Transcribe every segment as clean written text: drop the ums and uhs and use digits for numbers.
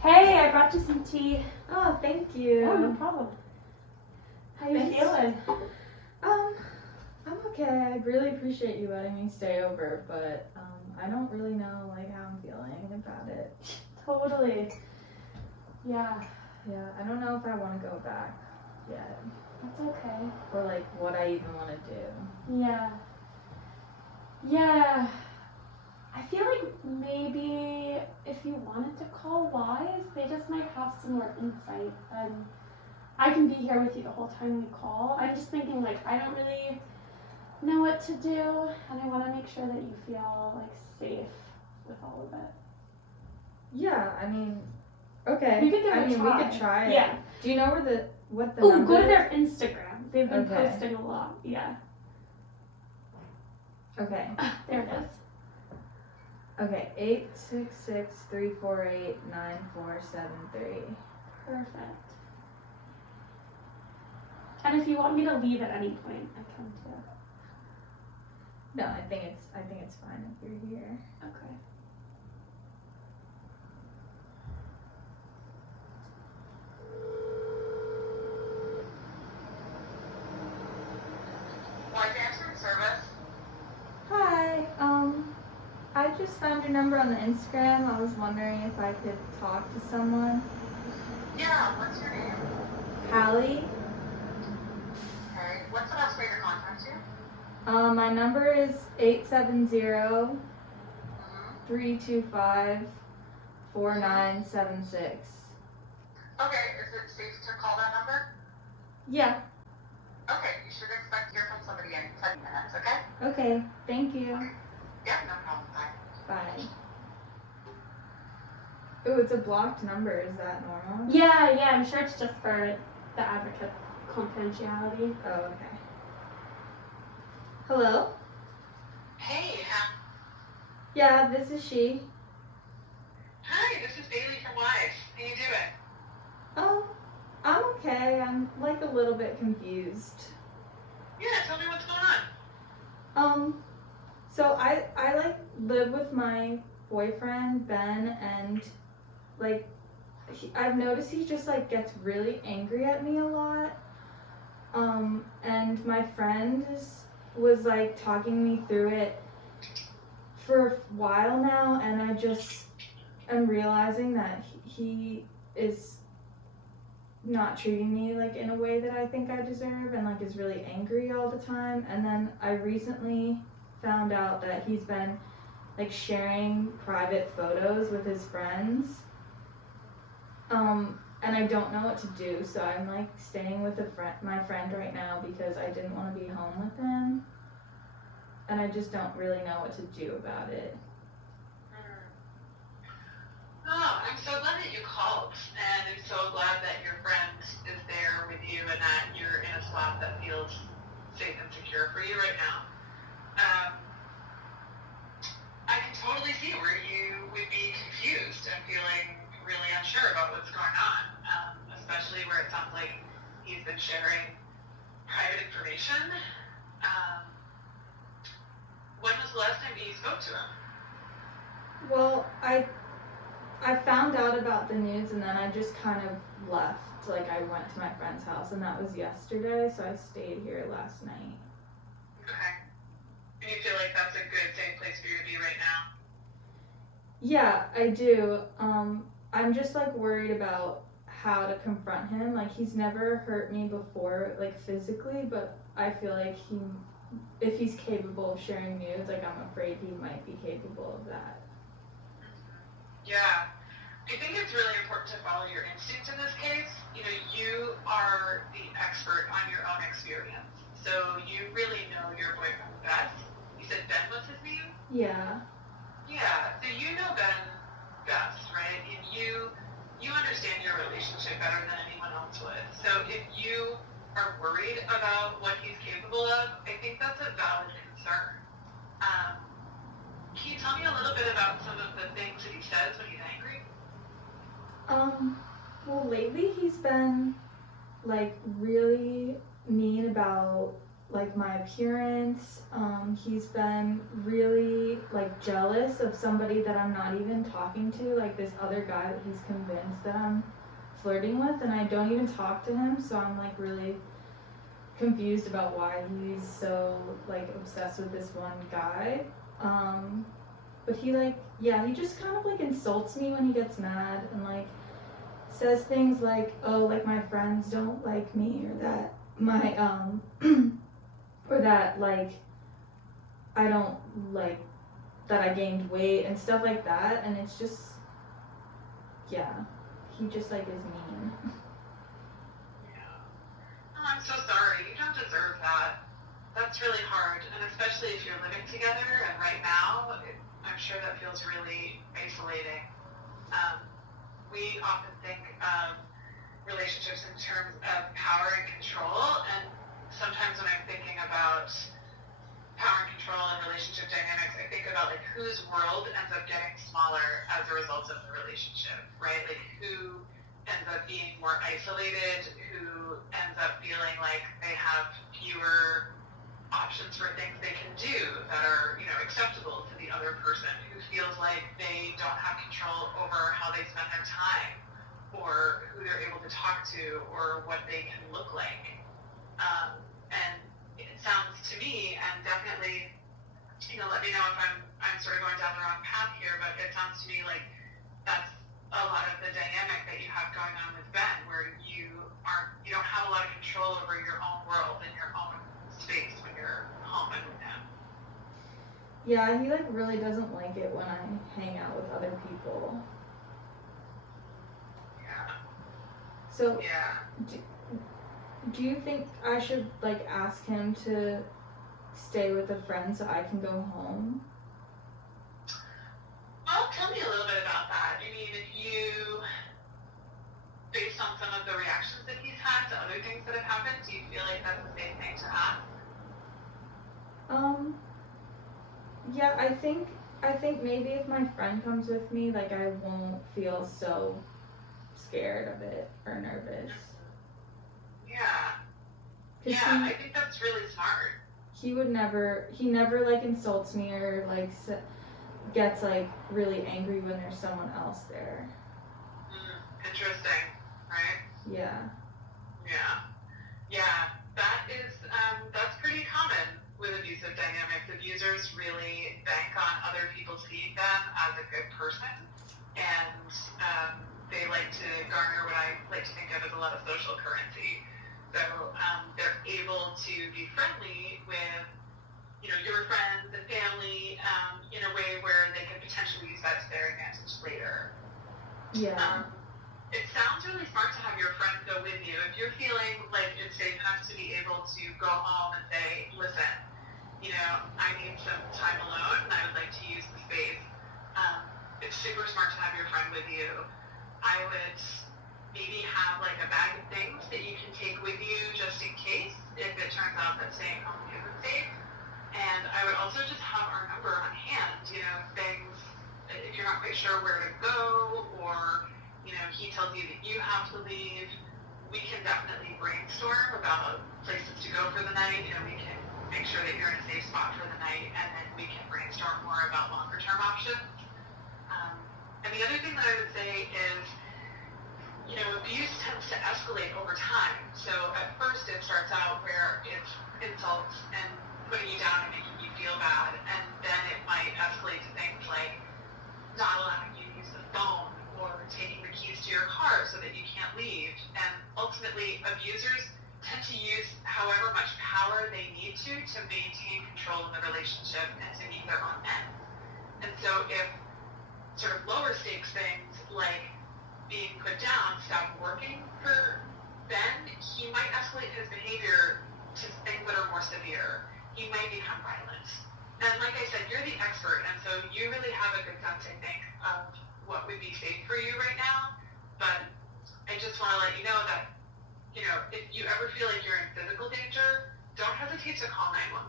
Hey, I brought you some tea. Oh, thank you. Oh, no problem. How you feeling? I'm okay. I really appreciate you letting me stay over, but I don't really know how I'm feeling about it. Totally. Yeah. Yeah, I don't know if I want to go back yet. That's okay. Or what I even want to do. Yeah. Yeah. I feel like maybe if you wanted to call Wise, they just might have some more insight. I can be here with you the whole time you call. I'm just thinking I don't really know what to do, and I want to make sure that you feel safe with all of it. Yeah, I mean, okay. We could give it a try. We could try it. Yeah. Do you know what the Oh, number go to is? their Instagram. They've been Okay. posting a lot. Yeah. Okay. There it is. Okay, 866-348-9473. Perfect. And if you want me to leave at any point, I can too. No, I think it's fine if you're here. Okay. Service. Hi, I just found your number on the Instagram. I was wondering if I could talk to someone. Yeah, what's your name? Hallie. Okay, what's the best way to contact you? My number is 870-325-4976. Okay, is it safe to call that number? Yeah. Okay, you should expect to hear from somebody in 10 minutes, okay? Okay, thank you. Yeah, no problem, bye. Bye. Ooh, it's a blocked number. Is that normal? Yeah, I'm sure it's just for the advocate confidentiality. Oh, okay. Hello? Hey, Yeah, this is she. hi, this is Bailey from Wise. How you doing? Oh, I'm okay. I'm a little bit confused. Yeah, tell me what's going on. So I live with my boyfriend Ben, and I've noticed he just gets really angry at me a lot. And my friend was talking me through it for a while now, and I just am realizing that he is not treating me in a way that I think I deserve, and is really angry all the time. And then I recently found out that he's been sharing private photos with his friends, and I don't know what to do, so I'm staying with my friend right now because I didn't want to be home with him, and I just don't really know what to do about it. Oh, I'm so glad that you called, and I'm so glad that your friend is there with you and that you're in a spot that feels safe and secure for you right now. I can totally see where you would be confused and feeling really unsure about what's going on, especially where it sounds like he's been sharing private information. When was the last time you spoke to him? Well, I found out about the news, and then I just kind of left. I went to my friend's house, and that was yesterday, so I stayed here last night. Okay. And you feel like that's a good, safe place for you to be right now? Yeah, I do. I'm just worried about how to confront him. He's never hurt me before, physically, but I feel if he's capable of sharing nudes, I'm afraid he might be capable of that. Yeah. I think it's really important to follow your instincts in this case. You are the expert on your own experience. So you really know your boyfriend best. You said Ben was his name? Yeah. Yeah, so you know Ben best, right? And you understand your relationship better than anyone else would. So if you are worried about what he's capable of, I think that's a valid concern. Can you tell me a little bit about some of the things that he says when he's angry? Well, lately he's been really mean about like my appearance. He's been really like jealous of somebody that I'm not even talking to, like this other guy that he's convinced that I'm flirting with, and I don't even talk to him, so I'm like really confused about why he's so like obsessed with this one guy. But he he just kind of like insults me when he gets mad, and like says things like, oh, like my friends don't like me, or that my or that like I don't like that I gained weight and stuff like that, and it's just he just like is mean. Oh, I'm so sorry. You don't deserve that. That's really hard, and especially if you're living together, and right now, I'm sure that feels really isolating. We often think of relationships in terms of power and control, and sometimes when I'm thinking about power and control and relationship dynamics, I think about like whose world ends up getting smaller as a result of the relationship, right? Like who ends up being more isolated, who ends up feeling like they have fewer options for things they can do that are, acceptable to the other person, who feels like they don't have control over how they spend their time or who they're able to talk to or what they can look like. And it sounds to me, and definitely, let me know if I'm sort of going down the wrong path here, but it sounds to me like that's a lot of the dynamic that you have going on with Ben, where you don't have a lot of control over your own world and your own space when you're home and with him. Yeah, he like really doesn't like it when I hang out with other people. Yeah. So Yeah. do you think I should like ask him to stay with a friend so I can go home? Well, tell me a little bit about that. I mean, if you, based on some of the reactions that he's had to other things that have happened, do you feel like that's a safe thing to ask? Yeah, I think maybe if my friend comes with me, like I won't feel so scared of it or nervous. Yeah. Yeah, I think that's really smart. He never like insults me or like gets like really angry when there's someone else there. Interesting, right? Yeah. That's pretty common with abusive dynamics. Abusers really bank on other people seeing them as a good person, and they like to garner what I like to think of as a lot of social currency. So they're able to be friendly with, your friends and family in a way where they can potentially use that to their advantage later. Yeah. It sounds really smart to have your friend go with you. If you're feeling like it's safe enough to be able to go home and say, listen, I need some time alone and I would like to use the space, it's super smart to have your friend with you. I would maybe have like a bag of things that you can take with you just in case if it turns out that staying home isn't safe. And I would also just have our number on hand, things, if you're not quite sure where to go or he tells you that you have to leave, we can definitely brainstorm about places to go for the night. We can make sure that you're in a safe spot for the night, and then we can brainstorm more about longer term options. And the other thing that I would say is, abuse tends to escalate over time. So at first it starts out where it's insults and putting you down and making you feel bad, and then it might escalate to things like not allowing you to use the phone or taking the keys to your car so that you can't leave. And ultimately, abusers tend to use however much power they need to maintain control in the relationship and to meet their own ends. And so if sort of lower stakes things like being put down stop working for Ben, he might escalate his behavior to things that are more severe. He might become violent. And like I said, you're the expert, and so you really have a good sense, I think, of what would be safe for you right now. But I just want to let you know that, if you ever feel like you're in physical danger, don't hesitate to call 911.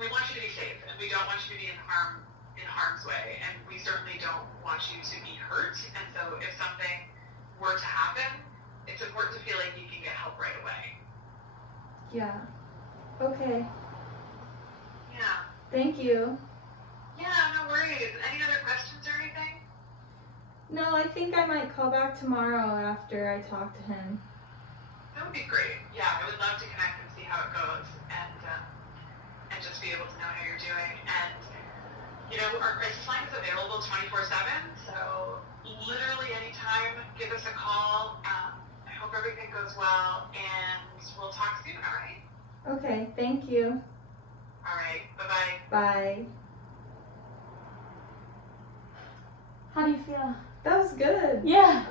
We want you to be safe, and we don't want you to be in harm's way, and we certainly don't want you to be hurt. And so if something were to happen, it's important to feel like you can get help right away. Yeah. Okay. Yeah. Thank you. Yeah, no worries. Any other questions or anything? No, I think I might call back tomorrow after I talk to him. That would be great. Yeah, I would love to connect and see how it goes, and just be able to know how you're doing. And our crisis line is available 24/7, so literally anytime, give us a call. I hope everything goes well, and we'll talk soon. All right. Okay, thank you. All right. Bye-bye. Bye. How do you feel? That was good. Yeah.